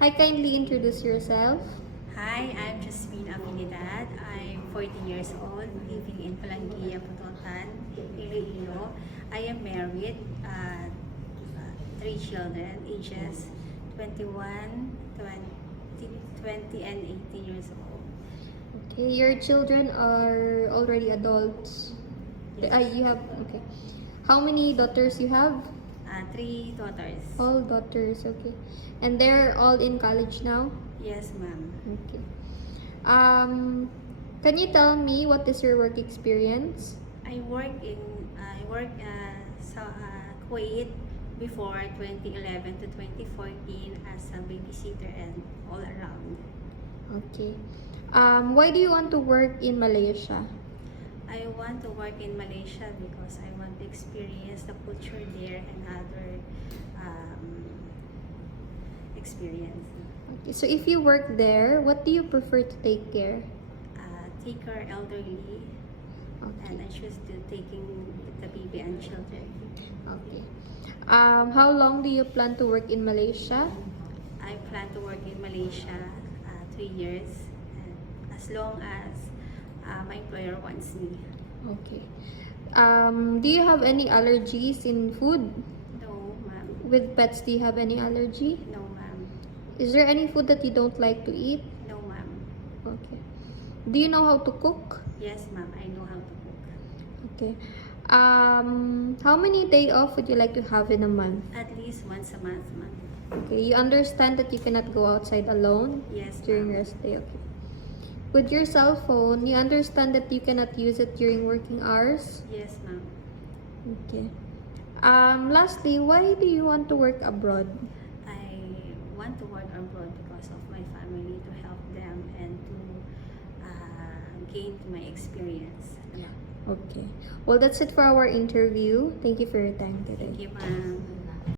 Hi, kindly introduce yourself. Hi, I'm Jasmine Abilidad. I'm 40 years old, living in Palangia, Putotan, Iloilo. I am married, three children, ages 21, 20, and 18 years old. Okay, your children are already adults. Yes. You have, okay. How many daughters you have? Three daughters. All daughters, okay. And they're all in college now? Yes, ma'am. Okay. Can you tell me what is your work experience? I work sa Kuwait before 2011 to 2014 as a babysitter and all around. Okay. Why do you want to work in Malaysia? I want to work in Malaysia because I want to experience the culture there and other experience. Okay, so if you work there, what do you prefer to take care? Take care elderly and Okay. I choose to taking the baby and children. Okay. How long do you plan to work in Malaysia? I plan to work in Malaysia 2 years and as long as my employer wants me. Okay. Do you have any allergies in food? No, ma'am. With pets, do you have any allergy? No, ma'am. Is there any food that you don't like to eat? No, ma'am. Okay. Do you know how to cook? Yes, ma'am. I know how to cook. Okay. How many day off would you like to have in a month? At least once a month, ma'am. Okay. You understand that you cannot go outside alone Yes, during ma'am. rest day. Okay. With your cell phone, you understand that you cannot use it during working hours? Yes, ma'am. Okay. Lastly, why do you want to work abroad? I want to work abroad because of my family to help them and to gain my experience. Yeah. Okay. Well, that's it for our interview. Thank you for your time today. Thank you, ma'am.